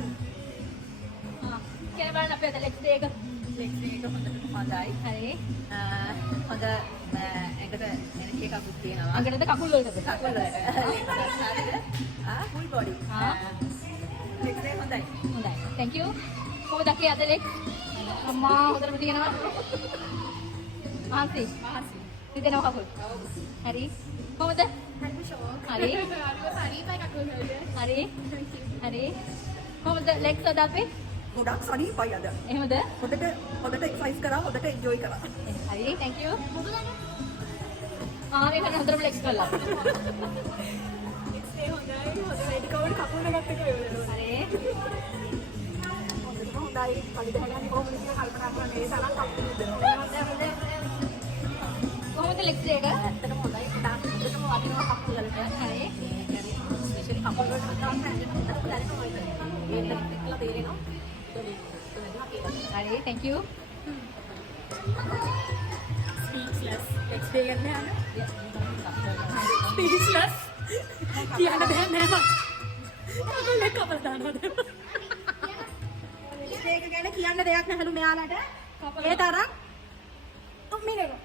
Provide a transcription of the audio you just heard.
බලන්න. කියලා බලන්න අපේ අද ලෙග්ස් දෙක. ලෙග්ස් එක හොඳට හොඳයි. හරි. හොඳ එකට එනර්ජි එකක් තියෙනවා. අඟටද කකුල් වලටද? කකුල් වලට. Full body. ලෙග්ස් එක හොඳයි. හොඳයි. thank you. කොහොමද අකේ අද ලෙග්ස්? අම්මා හොඳටම තියෙනවා. මහන්සි. තිදෙනවා කකුල්. හරි. කොහොමද? හරි. හරි. හරි. කොහොමද ලෙග්ස් අද අපේ? ගොඩක් සනීපයි අද. එහෙමද? හොඳට එක්සර්සයිස් කරා, හොඳට එන්ජොයි කරා. හරි. thank you. මේ කරන හොඳටම ලෙග්ස් කළා. ලෙග්ස් එක හොඳයි. හොඳ රෙඩි කවුඩ් කකුල් දෙකත් එක වෙනවා. හරි. හොඳයි. පඩි ගහගන්නේ කොහොමද කියලා කල්පනා කරලා මේ තරම් කකුල් දෙනවා. කොහොමද ලෙග්ස් එක? ඇත්තටම හොඳයි. හොඳටම වටිනවා කකුල් වලට. හරි. ස්පෙෂලි කකුල් වලට හොඳට හොඳට දැනෙනවා ඒක. ඒකට එක්කලා තේරෙනවා. හරි. thank you. ස්පීච්ලස්. ලෙග්ස් දෙක ගන්න යන. ස්පීච්ලස්. කියන්න බෑ නෑම. කකුල් එක කපලා දානවා. ලෙග්ස් දෙක ගැන කියන්න දෙයක් නැහැලු මෙයාලට. ඒ තරම් මිනිරෝ